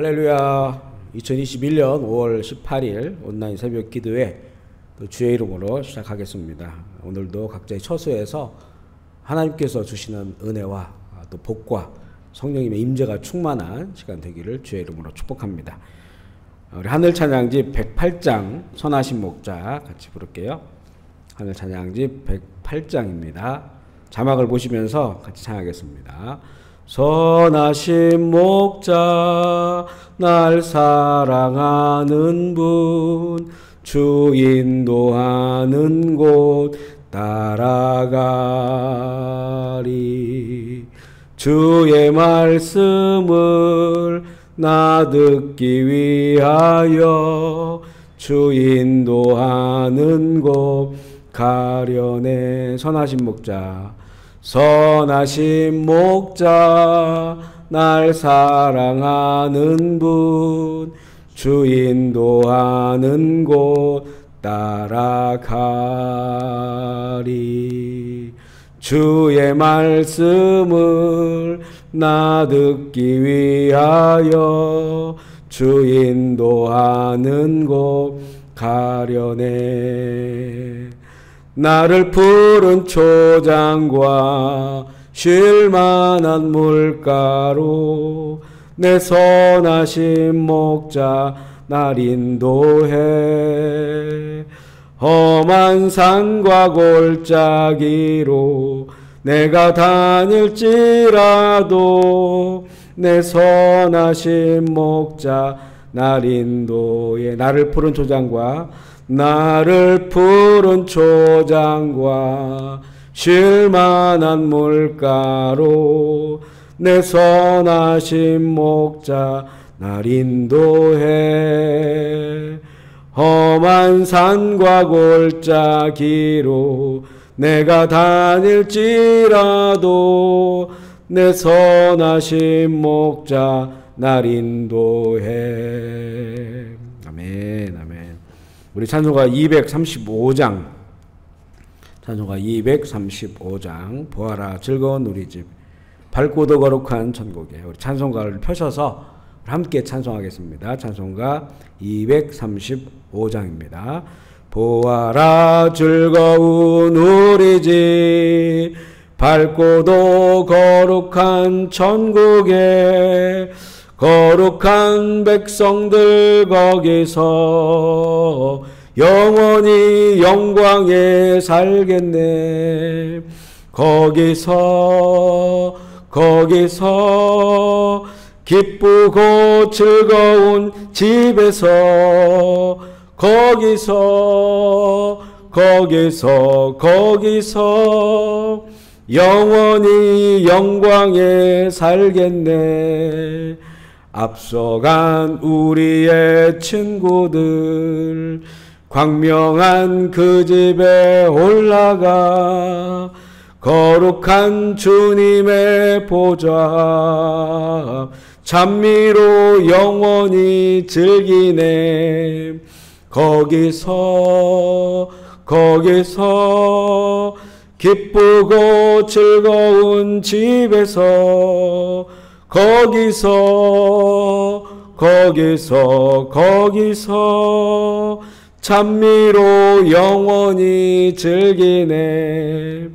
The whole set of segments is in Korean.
할렐루야. 2021년 5월 18일 온라인 새벽 기도회 또 주의 이름으로 시작하겠습니다. 오늘도 각자의 처소에서 하나님께서 주시는 은혜와 또 복과 성령님의 임재가 충만한 시간 되기를 주의 이름으로 축복합니다. 우리 하늘 찬양집 108장 선하신 목자 같이 부를게요. 하늘 찬양집 108장입니다. 자막을 보시면서 같이 찬양하겠습니다. 선하신 목자 날 사랑하는 분 주 인도하는 곳 따라가리. 주의 말씀을 나 듣기 위하여 주 인도하는 곳 가려네. 선하신 목자 선하신 목자 날 사랑하는 분 주 인도하는 곳 따라가리. 주의 말씀을 나 듣기 위하여 주 인도하는 곳 가려네. 나를 푸른 초장과 쉴만한 물가로 내 선하신 목자 날 인도해. 험한 산과 골짜기로 내가 다닐지라도 내 선하신 목자 날 인도해. 나를 푸른 초장과 쉴만한 물가로 내 선하신 목자 날 인도해. 험한 산과 골짜기로 내가 다닐지라도 내 선하신 목자 날 인도해. 아멘, 아멘. 우리 찬송가 235장, 찬송가 235장, 보아라 즐거운 우리 집, 밝고도 거룩한 천국에. 우리 찬송가를 펴셔서 함께 찬송하겠습니다. 찬송가 235장입니다. 보아라 즐거운 우리 집, 밝고도 거룩한 천국에 거룩한 백성들 거기서 영원히 영광에 살겠네. 거기서 기쁘고 즐거운 집에서 거기서 영원히 영광에 살겠네. 앞서간 우리의 친구들 광명한 그 집에 올라가 거룩한 주님의 보좌 찬미로 영원히 즐기네. 거기서 기쁘고 즐거운 집에서 거기서 찬미로 영원히 즐기네.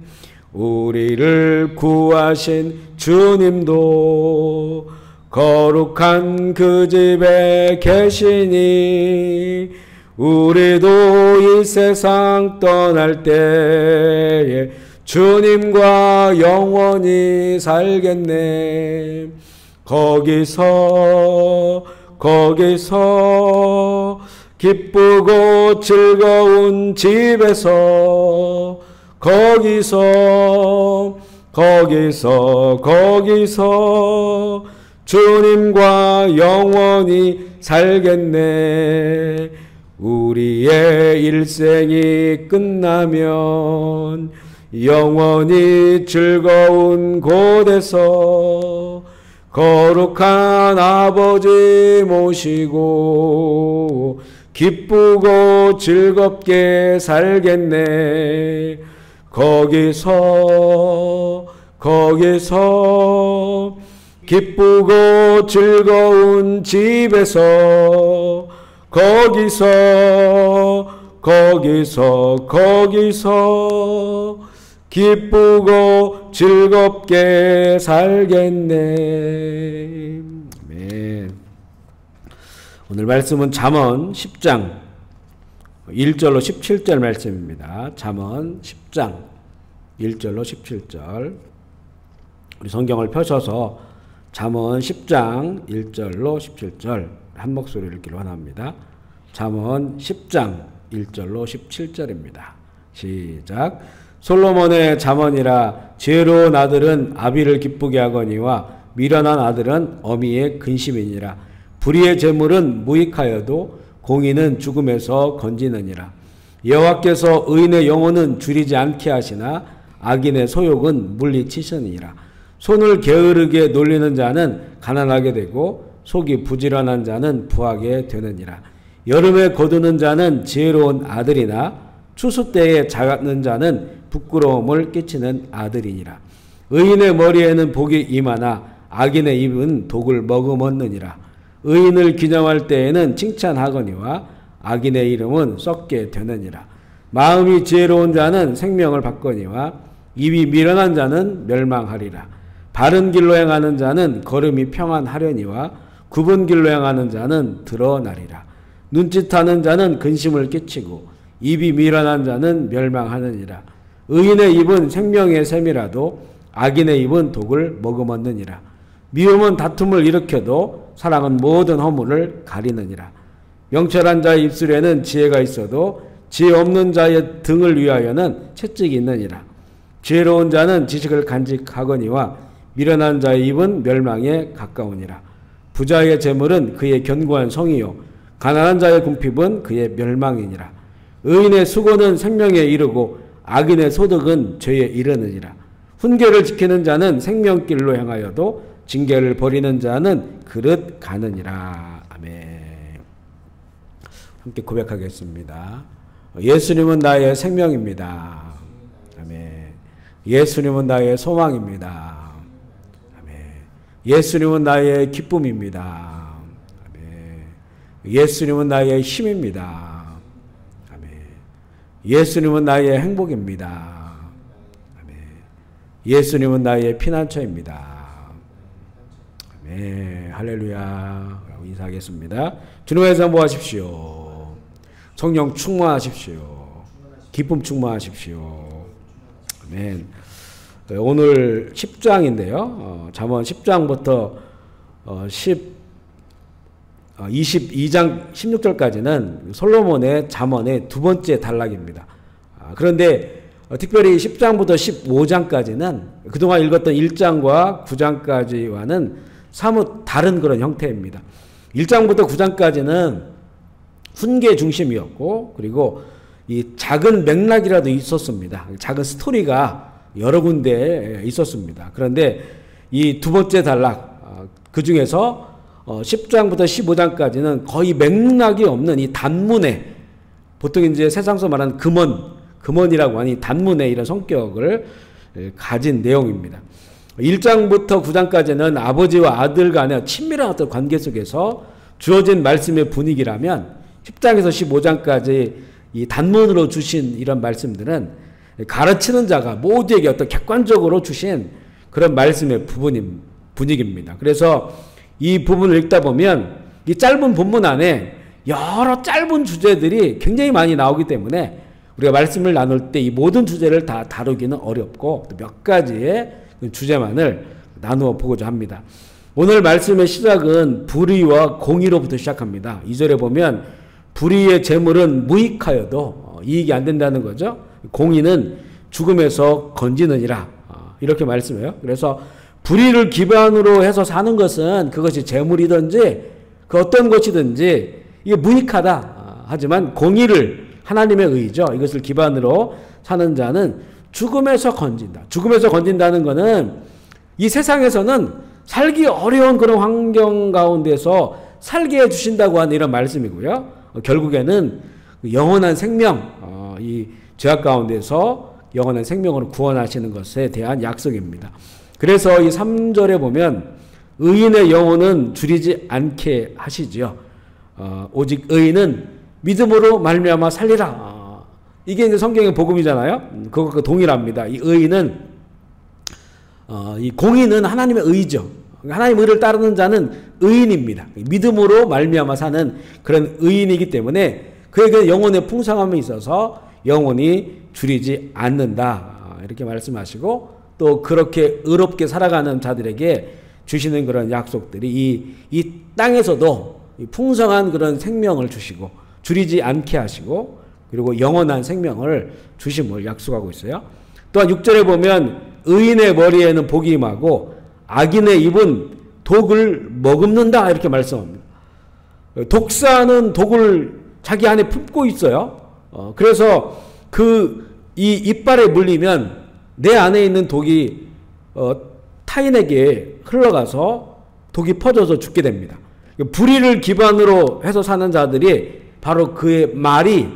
우리를 구하신 주님도 거룩한 그 집에 계시니 우리도 이 세상 떠날 때에 주님과 영원히 살겠네. 거기서 기쁘고 즐거운 집에서 거기서 주님과 영원히 살겠네. 우리의 일생이 끝나면 영원히 즐거운 곳에서 거룩한 아버지 모시고 기쁘고 즐겁게 살겠네. 거기서 기쁘고 즐거운 집에서 거기서 기쁘고 즐겁게 살겠네. 아멘. 오늘 말씀은 잠언 10장 1절로 17절 말씀입니다. 잠언 10장 1절로 17절. 우리 성경을 펴셔서 잠언 10장 1절로 17절 한 목소리로 읽기를 원합니다. 잠언 10장 1절로 17절입니다. 시작. 솔로몬의 잠언이라 지혜로운 아들은 아비를 기쁘게 하거니와 미련한 아들은 어미의 근심이니라. 불의의 재물은 무익하여도 공의는 죽음에서 건지느니라. 여호와께서 의인의 영혼은 줄이지 않게 하시나 악인의 소욕은 물리치시느니라. 손을 게으르게 놀리는 자는 가난하게 되고 속이 부지런한 자는 부하게 되느니라. 여름에 거두는 자는 지혜로운 아들이나 추수 때에 자는 자는 부끄러움을 끼치는 아들이니라. 의인의 머리에는 복이 임하나 악인의 입은 독을 머금었느니라. 의인을 기념할 때에는 칭찬하거니와 악인의 이름은 썩게 되느니라. 마음이 지혜로운 자는 생명을 받거니와 입이 미련한 자는 멸망하리라. 바른 길로 행하는 자는 걸음이 평안하려니와 굽은 길로 행하는 자는 드러나리라. 눈짓하는 자는 근심을 끼치고 입이 미련한 자는 멸망하느니라. 의인의 입은 생명의 샘이라도 악인의 입은 독을 머금었느니라. 미움은 다툼을 일으켜도 사랑은 모든 허물을 가리느니라. 명철한 자의 입술에는 지혜가 있어도 지혜 없는 자의 등을 위하여는 채찍이 있느니라. 지혜로운 자는 지식을 간직하거니와 미련한 자의 입은 멸망에 가까우니라. 부자의 재물은 그의 견고한 성이요 가난한 자의 궁핍은 그의 멸망이니라. 의인의 수고는 생명에 이르고 악인의 소득은 죄에 이르느니라. 훈계를 지키는 자는 생명길로 행하여도 징계를 버리는 자는 그릇 가느니라. 아멘. 함께 고백하겠습니다. 예수님은 나의 생명입니다. 아멘. 예수님은 나의 소망입니다. 예수님은 나의 기쁨입니다. 아멘. 예수님은 나의 힘입니다. 아멘. 예수님은 나의 행복입니다. 아멘. 예수님은 나의 피난처입니다. 아멘. 할렐루야. 인사하겠습니다. 주님의 성부하십시오. 성령 충만하십시오. 기쁨 충만하십시오. 아멘. 오늘 10장인데요. 잠언 10장부터 22장 16절까지는 솔로몬의 잠언의 두 번째 단락입니다. 그런데 특별히 10장부터 15장까지는 그동안 읽었던 1장과 9장까지와는 사뭇 다른 그런 형태입니다. 1장부터 9장까지는 훈계 중심이었고, 그리고 이 작은 맥락이라도 있었습니다. 작은 스토리가 여러 군데에 있었습니다. 그런데 이 두 번째 단락, 그 중에서 10장부터 15장까지는 거의 맥락이 없는 이 단문에, 보통 이제 세상에서 말하는 금언이라고 하는 이 단문의 이런 성격을 가진 내용입니다. 1장부터 9장까지는 아버지와 아들 간의 친밀한 어떤 관계 속에서 주어진 말씀의 분위기라면 10장에서 15장까지 이 단문으로 주신 이런 말씀들은 가르치는 자가 모두에게 어떤 객관적으로 주신 그런 말씀의 분위기입니다. 그래서 이 부분을 읽다 보면 이 짧은 본문 안에 여러 짧은 주제들이 굉장히 많이 나오기 때문에 우리가 말씀을 나눌 때 이 모든 주제를 다 다루기는 어렵고 또 몇 가지의 주제만을 나누어 보고자 합니다. 오늘 말씀의 시작은 불의와 공의로부터 시작합니다. 2절에 보면 불의의 재물은 무익하여도 이익이 안 된다는 거죠. 공의는 죽음에서 건지느니라, 이렇게 말씀해요. 그래서 불의를 기반으로 해서 사는 것은 그것이 재물이든지 그 어떤 것이든지 이게 무익하다. 하지만 공의를, 하나님의 의죠, 이것을 기반으로 사는 자는 죽음에서 건진다. 죽음에서 건진다는 것은 이 세상에서는 살기 어려운 그런 환경 가운데서 살게 해주신다고 하는 이런 말씀이고요. 결국에는 영원한 생명, 이 죄악 가운데서 영원한 생명으로 구원하시는 것에 대한 약속입니다. 그래서 이 3절에 보면 의인의 영혼은 줄이지 않게 하시지요. 오직 의인은 믿음으로 말미암아 살리라. 이게 이제 성경의 복음이잖아요. 그것과 동일합니다. 이 의인은 이 공의는 하나님의 의죠. 하나님의 의를 따르는 자는 의인입니다. 믿음으로 말미암아 사는 그런 의인이기 때문에 그에게 영혼의 풍성함이 있어서 영혼이 줄이지 않는다. 이렇게 말씀하시고 또 그렇게 의롭게 살아가는 자들에게 주시는 그런 약속들이 이 땅에서도 풍성한 그런 생명을 주시고 줄이지 않게 하시고 그리고 영원한 생명을 주심을 약속하고 있어요. 또한 6절에 보면 의인의 머리에는 복이 임하고 악인의 입은 독을 머금는다 이렇게 말씀합니다. 독사는 독을 자기 안에 품고 있어요. 그래서 이 이빨에 물리면 내 안에 있는 독이 타인에게 흘러가서 독이 퍼져서 죽게 됩니다. 불의를 기반으로 해서 사는 자들이 바로 그의 말이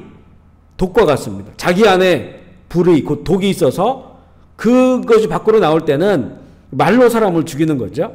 독과 같습니다. 자기 안에 불의, 곧 독이 있어서 그것이 밖으로 나올 때는 말로 사람을 죽이는 거죠.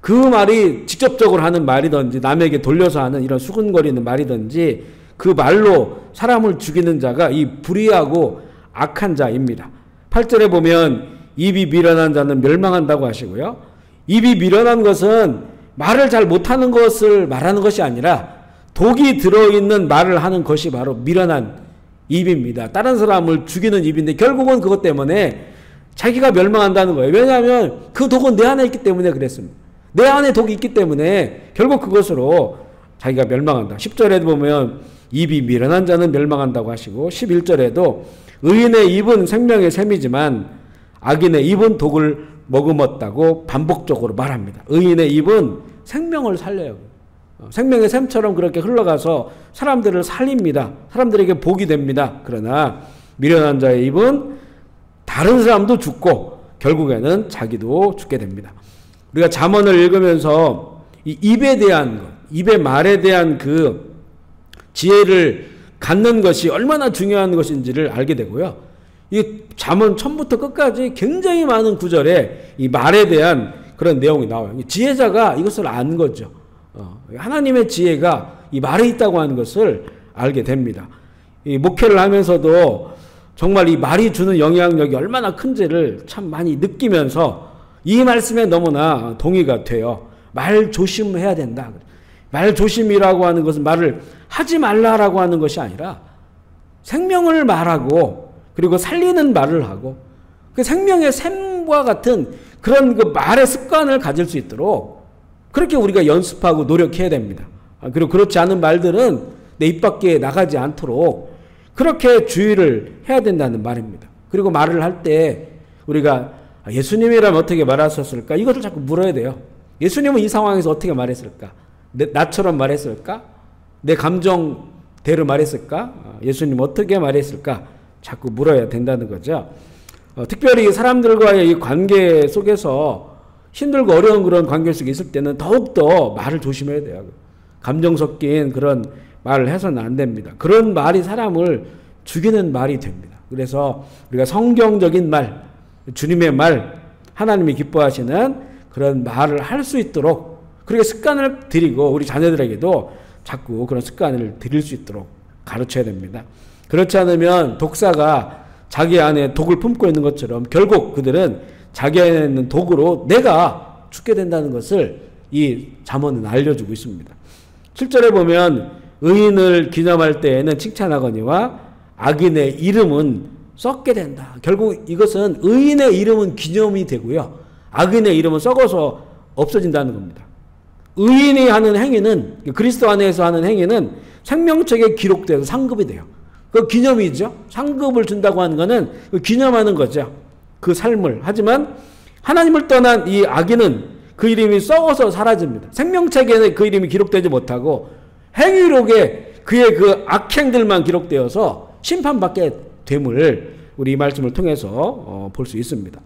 그 말이 직접적으로 하는 말이든지 남에게 돌려서 하는 이런 수근거리는 말이든지 그 말로 사람을 죽이는 자가 이 불의하고 악한 자입니다. 8절에 보면 입이 미련한 자는 멸망한다고 하시고요. 입이 미련한 것은 말을 잘 못하는 것을 말하는 것이 아니라 독이 들어있는 말을 하는 것이 바로 미련한 입입니다. 다른 사람을 죽이는 입인데 결국은 그것 때문에 자기가 멸망한다는 거예요. 왜냐하면 그 독은 내 안에 있기 때문에 그랬습니다. 내 안에 독이 있기 때문에 결국 그것으로 자기가 멸망한다. 10절에도 보면 입이 미련한 자는 멸망한다고 하시고 11절에도 의인의 입은 생명의 샘이지만 악인의 입은 독을 머금었다고 반복적으로 말합니다. 의인의 입은 생명을 살려요. 생명의 샘처럼 그렇게 흘러가서 사람들을 살립니다. 사람들에게 복이 됩니다. 그러나 미련한 자의 입은 다른 사람도 죽고 결국에는 자기도 죽게 됩니다. 우리가 잠언을 읽으면서 이 입에 대한 것, 입의 말에 대한 그 지혜를 갖는 것이 얼마나 중요한 것인지를 알게 되고요. 이 잠언 처음부터 끝까지 굉장히 많은 구절에 이 말에 대한 그런 내용이 나와요. 지혜자가 이것을 안 거죠. 하나님의 지혜가 이 말에 있다고 하는 것을 알게 됩니다. 이 목회를 하면서도 정말 이 말이 주는 영향력이 얼마나 큰지를 참 많이 느끼면서 이 말씀에 너무나 동의가 돼요. 말 조심해야 된다. 말 조심이라고 하는 것은 말을 하지 말라라고 하는 것이 아니라 생명을 말하고 그리고 살리는 말을 하고 그 생명의 샘과 같은 그런 그 말의 습관을 가질 수 있도록 그렇게 우리가 연습하고 노력해야 됩니다. 그리고 그렇지 않은 말들은 내 입 밖에 나가지 않도록 그렇게 주의를 해야 된다는 말입니다. 그리고 말을 할 때 우리가 예수님이라면 어떻게 말하셨을까? 이것을 자꾸 물어야 돼요. 예수님은 이 상황에서 어떻게 말했을까? 나처럼 말했을까? 내 감정대로 말했을까? 예수님 어떻게 말했을까? 자꾸 물어야 된다는 거죠. 특별히 사람들과의 이 관계 속에서 힘들고 어려운 그런 관계 속에 있을 때는 더욱더 말을 조심해야 돼요. 감정 섞인 그런 말을 해서는 안 됩니다. 그런 말이 사람을 죽이는 말이 됩니다. 그래서 우리가 성경적인 말, 주님의 말, 하나님이 기뻐하시는 그런 말을 할 수 있도록 그렇게 습관을 들이고 우리 자녀들에게도 자꾸 그런 습관을 들일 수 있도록 가르쳐야 됩니다. 그렇지 않으면 독사가 자기 안에 독을 품고 있는 것처럼 결국 그들은 자기 안에 있는 독으로 내가 죽게 된다는 것을 이 잠언은 알려주고 있습니다. 7절에 보면 의인을 기념할 때에는 칭찬하거니와 악인의 이름은 썩게 된다. 결국 이것은 의인의 이름은 기념이 되고요. 악인의 이름은 썩어서 없어진다는 겁니다. 의인이 하는 행위는 그리스도 안에서 하는 행위는 생명책에 기록돼서 상급이 돼요. 그 기념이죠. 상급을 준다고 하는 것은 기념하는 거죠. 그 삶을. 하지만 하나님을 떠난 이 악인은 그 이름이 썩어서 사라집니다. 생명책에는 그 이름이 기록되지 못하고 행위록에 그의 그 악행들만 기록되어서 심판받게 됨을 우리 이 말씀을 통해서 볼 수 있습니다.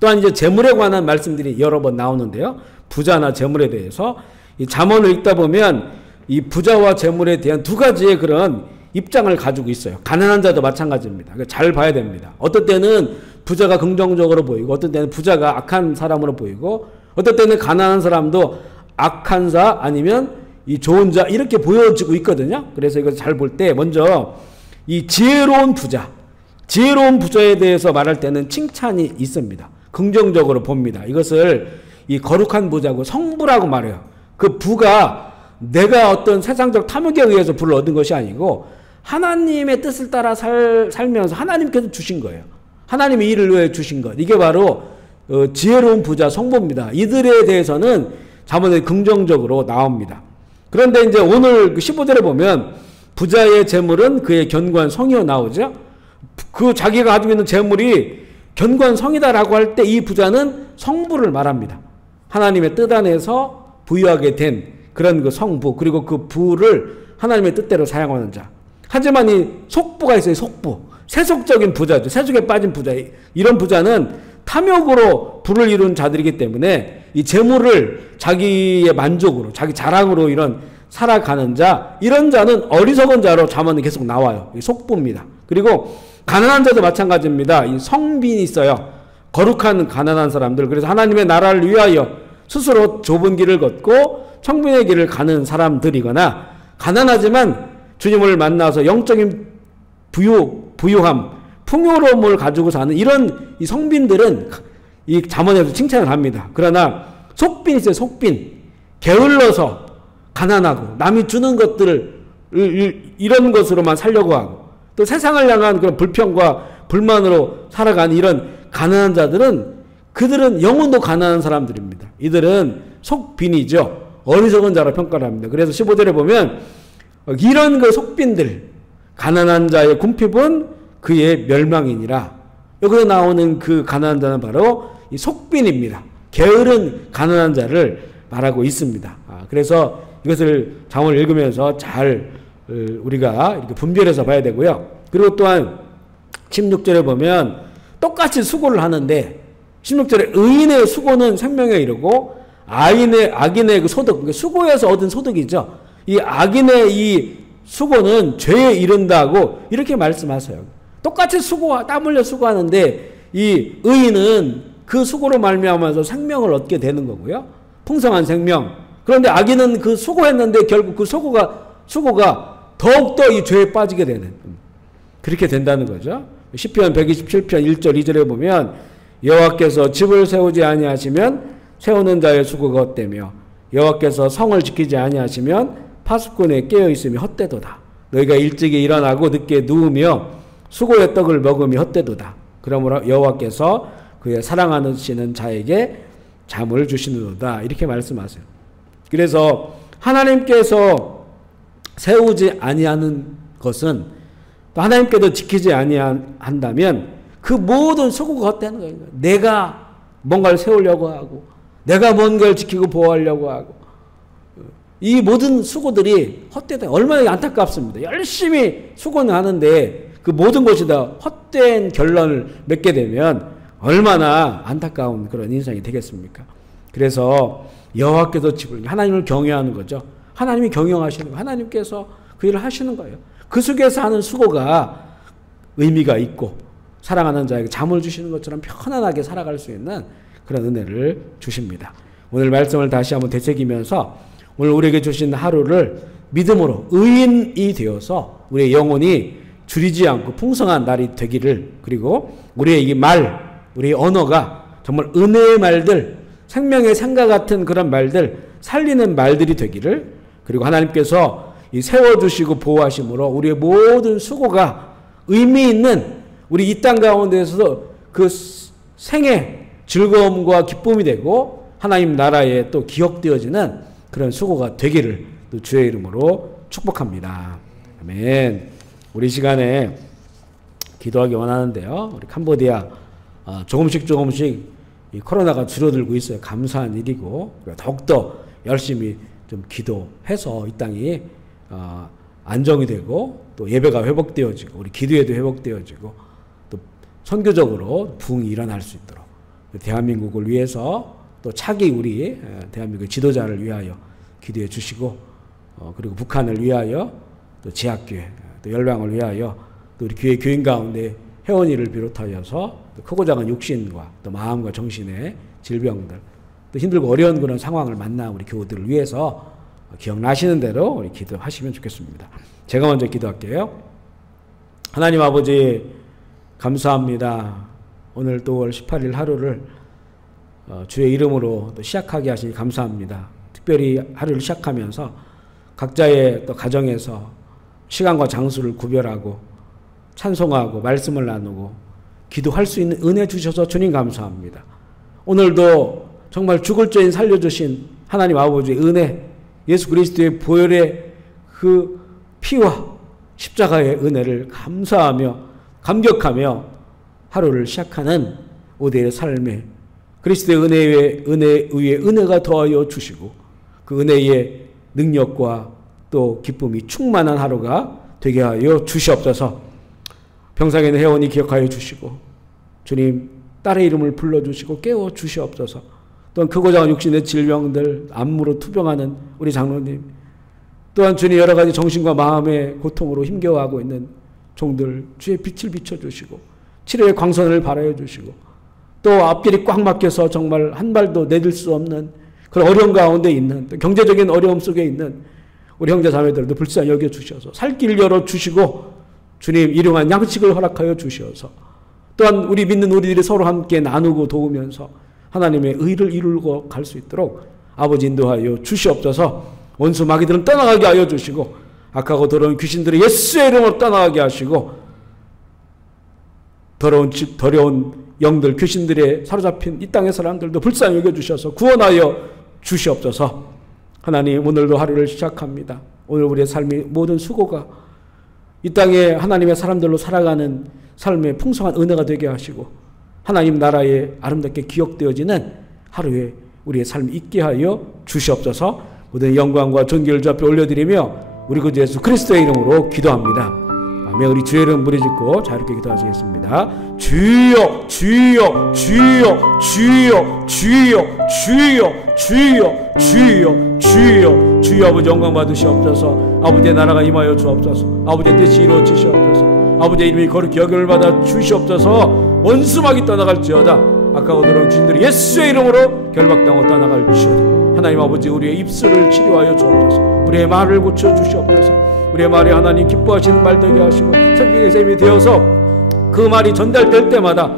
또한 이제 재물에 관한 말씀들이 여러 번 나오는데요. 부자나 재물에 대해서 이 잠언을 읽다 보면 이 부자와 재물에 대한 두 가지의 그런 입장을 가지고 있어요. 가난한 자도 마찬가지입니다. 잘 봐야 됩니다. 어떤 때는 부자가 긍정적으로 보이고 어떤 때는 부자가 악한 사람으로 보이고 어떨 때는 가난한 사람도 악한 자 아니면 이 좋은 자 이렇게 보여지고 있거든요. 그래서 이걸 잘 볼 때 먼저 이 지혜로운 부자에 대해서 말할 때는 칭찬이 있습니다. 긍정적으로 봅니다. 이것을 이 거룩한 부자고 성부라고 말해요. 그 부가 내가 어떤 세상적 탐욕에 의해서 부를 얻은 것이 아니고 하나님의 뜻을 따라 살면서 하나님께서 주신 거예요. 하나님의 일을 위해 주신 것. 이게 바로 지혜로운 부자 성부입니다. 이들에 대해서는 잠언에 긍정적으로 나옵니다. 그런데 이제 오늘 15절에 보면 부자의 재물은 그의 견고한 성이요 나오죠. 그 자기가 가지고 있는 재물이 견고한 성이다라고 할 때 이 부자는 성부를 말합니다. 하나님의 뜻 안에서 부유하게 된 그런 그 성부, 그리고 그 부를 하나님의 뜻대로 사용하는 자. 하지만 이 속부가 있어요. 속부. 세속적인 부자죠. 세속에 빠진 부자. 이런 부자는 탐욕으로 부를 이룬 자들이기 때문에 이 재물을 자기의 만족으로, 자기 자랑으로 이런 살아가는 자, 이런 자는 어리석은 자로 잠언은 계속 나와요. 이 속부입니다. 그리고 가난한 자도 마찬가지입니다. 이 성빈이 있어요. 거룩한 가난한 사람들. 그래서 하나님의 나라를 위하여 스스로 좁은 길을 걷고 청빈의 길을 가는 사람들이거나, 가난하지만 주님을 만나서 영적인 부유함, 풍요로움을 가지고 사는 이런 이 성빈들은 이 잠언에서 칭찬을 합니다. 그러나 속빈이 있어요. 속빈. 게을러서 가난하고 남이 주는 것들을 이런 것으로만 살려고 하고 또 세상을 향한 그런 불평과 불만으로 살아가는 이런 가난한 자들은, 그들은 영혼도 가난한 사람들입니다. 이들은 속빈이죠. 어리석은 자로 평가를 합니다. 그래서 15절에 보면 이런 그 속빈들, 가난한 자의 궁핍은 그의 멸망이니라. 여기서 나오는 그 가난한 자는 바로 이 속빈입니다. 게으른 가난한 자를 말하고 있습니다. 그래서 이것을 잠언을 읽으면서 잘 우리가 이렇게 분별해서 봐야 되고요. 그리고 또한 16절에 보면 똑같이 수고를 하는데 16절에 의인의 수고는 생명에 이르고 악인의 그 소득, 그러니까 수고해서 얻은 소득이죠. 이 악인의 이 수고는 죄에 이른다고 이렇게 말씀하세요. 똑같이 땀 흘려 수고하는데 이 의인은 그 수고로 말미암아서 생명을 얻게 되는 거고요. 풍성한 생명. 그런데 악인은 그 수고했는데 결국 그 수고가 더욱더 이 죄에 빠지게 되는, 그렇게 된다는 거죠. 시편 127편 1절 2절에 보면 여호와께서 집을 세우지 아니하시면 세우는 자의 수고가 헛되며 여호와께서 성을 지키지 아니하시면 파수꾼에 깨어있음이 헛되도다. 너희가 일찍이 일어나고 늦게 누우며 수고의 떡을 먹음이 헛되도다. 그러므로 여호와께서 그의 사랑하시는 자에게 잠을 주시는도다. 이렇게 말씀하세요. 그래서 하나님께서 세우지 아니하는 것은, 또 하나님께도 지키지 아니한다면 그 모든 수고가 헛되는 거예요. 내가 뭔가를 세우려고 하고 내가 뭔가를 지키고 보호하려고 하고 이 모든 수고들이 헛되다. 얼마나 안타깝습니다. 열심히 수고는 하는데 그 모든 것이 다 헛된 결론을 맺게 되면 얼마나 안타까운 그런 인생이 되겠습니까? 그래서 여호와께서 집을, 하나님을 경외하는 거죠. 하나님이 경영하시는 거예요. 하나님께서 그 일을 하시는 거예요. 그 속에서 하는 수고가 의미가 있고 사랑하는 자에게 잠을 주시는 것처럼 편안하게 살아갈 수 있는 그런 은혜를 주십니다. 오늘 말씀을 다시 한번 되새기면서 오늘 우리에게 주신 하루를 믿음으로 의인이 되어서 우리의 영혼이 줄이지 않고 풍성한 날이 되기를, 그리고 우리의 이 말, 우리의 언어가 정말 은혜의 말들, 생명의 생각 같은 그런 말들, 살리는 말들이 되기를, 그리고 하나님께서 이 세워주시고 보호하심으로 우리의 모든 수고가 의미 있는 우리 이 땅 가운데에서도 그 생의 즐거움과 기쁨이 되고 하나님 나라에 또 기억되어지는 그런 수고가 되기를 또 주의 이름으로 축복합니다. 아멘. 우리 시간에 기도하기 원하는데요. 우리 캄보디아 조금씩 이 코로나가 줄어들고 있어요. 감사한 일이고 더욱더 열심히 좀 기도해서 이 땅이 안정이 되고 또 예배가 회복되어지고 우리 기도에도 회복되어지고 또 선교적으로 부흥이 일어날 수 있도록 대한민국을 위해서 또 차기 우리 대한민국 지도자를 위하여 기도해 주시고 그리고 북한을 위하여 또 지학교회 또 열방을 위하여 또 우리 교회 교인 가운데 회원이를 비롯하여서 크고 작은 육신과 또 마음과 정신의 질병들 또 힘들고 어려운 그런 상황을 만나 우리 교우들을 위해서 기억나시는 대로 우리 기도하시면 좋겠습니다. 제가 먼저 기도할게요. 하나님 아버지 감사합니다. 오늘 또 5월 18일 하루를 주의 이름으로 또 시작하게 하시니 감사합니다. 특별히 하루를 시작하면서 각자의 또 가정에서 시간과 장소를 구별하고 찬송하고 말씀을 나누고 기도할 수 있는 은혜 주셔서 주님 감사합니다. 오늘도 정말 죽을 죄인 살려주신 하나님 아버지의 은혜, 예수 그리스도의 보혈의 그 피와 십자가의 은혜를 감사하며 감격하며 하루를 시작하는 오대의 삶에 그리스도의 은혜 위에 은혜가 더하여 주시고 그 은혜의 능력과 또 기쁨이 충만한 하루가 되게 하여 주시옵소서. 평상에는 회원이 기억하여 주시고 주님 딸의 이름을 불러주시고 깨워 주시옵소서. 또한 크고 작은 육신의 질병들 암으로 투병하는 우리 장로님, 또한 주님 여러 가지 정신과 마음의 고통으로 힘겨워하고 있는 종들 주의 빛을 비춰주시고 치료의 광선을 발하여 주시고 또 앞길이 꽉 막혀서 정말 한 발도 내딜 수 없는 그런 어려움 가운데 있는 또 경제적인 어려움 속에 있는 우리 형제 자매들도 불쌍히 여겨주셔서 살 길 열어주시고 주님 일용한 양식을 허락하여 주셔서 또한 우리 믿는 우리들이 서로 함께 나누고 도우면서 하나님의 의를 이루고 갈 수 있도록 아버지 인도하여 주시옵소서. 원수 마귀들은 떠나가게 하여 주시고 악하고 더러운 귀신들이 예수의 이름으로 떠나가게 하시고 더러운 영들 귀신들에 사로잡힌 이 땅의 사람들도 불쌍히 여겨주셔서 구원하여 주시옵소서. 하나님 오늘도 하루를 시작합니다. 오늘 우리의 삶의 모든 수고가 이 땅에 하나님의 사람들로 살아가는 삶의 풍성한 은혜가 되게 하시고 하나님 나라에 아름답게 기억되어지는 하루에 우리의 삶이 있게 하여 주시옵소서. 모든 영광과 존귀를 주 앞에 올려드리며 우리 구주 예수 그리스도의 이름으로 기도합니다. 아멘. 우리 주의 이름 부르짖고 자유롭게 기도하시겠습니다. 주여 주여 주여 주여 주여 주여 주여 주여 주여 주여 아버지 영광 받으시옵소서. 아버지의 나라가 임하여 주옵소서. 아버지의 뜻이 이루어지시옵소서. 아버지의 이름이 거룩히 여김을 받아 주시옵소서. 원수막이 떠나갈지어다. 악하고 더러운 귀신들이 예수의 이름으로 결박당하고 떠나갈지어다. 하나님 아버지 우리의 입술을 치료하여 주옵소서. 우리의 말을 고쳐주시옵소서. 우리의 말이 하나님 기뻐하시는 말 되게 하시고 생명의 샘이 되어서 그 말이 전달될 때마다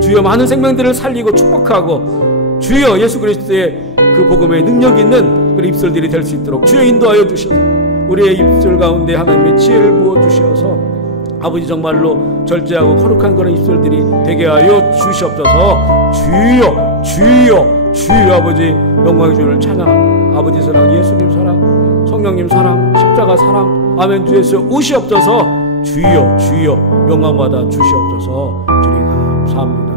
주여 많은 생명들을 살리고 축복하고 주여 예수 그리스도의 그 복음의 능력 있는 그 입술들이 될 수 있도록 주여 인도하여 주셔서 우리의 입술 가운데 하나님의 지혜를 부어주셔서 아버지 정말로 절제하고 거룩한 그런 입술들이 되게 하여 주시옵소서. 주여 주여 주여 아버지 영광의 주를 찬양합니다. 아버지 사랑 예수님 사랑 성령님 사랑 십자가 사랑 아멘. 주 예수 오시옵소서. 주여 주여 영광받아 주시옵소서. 주님 감사합니다.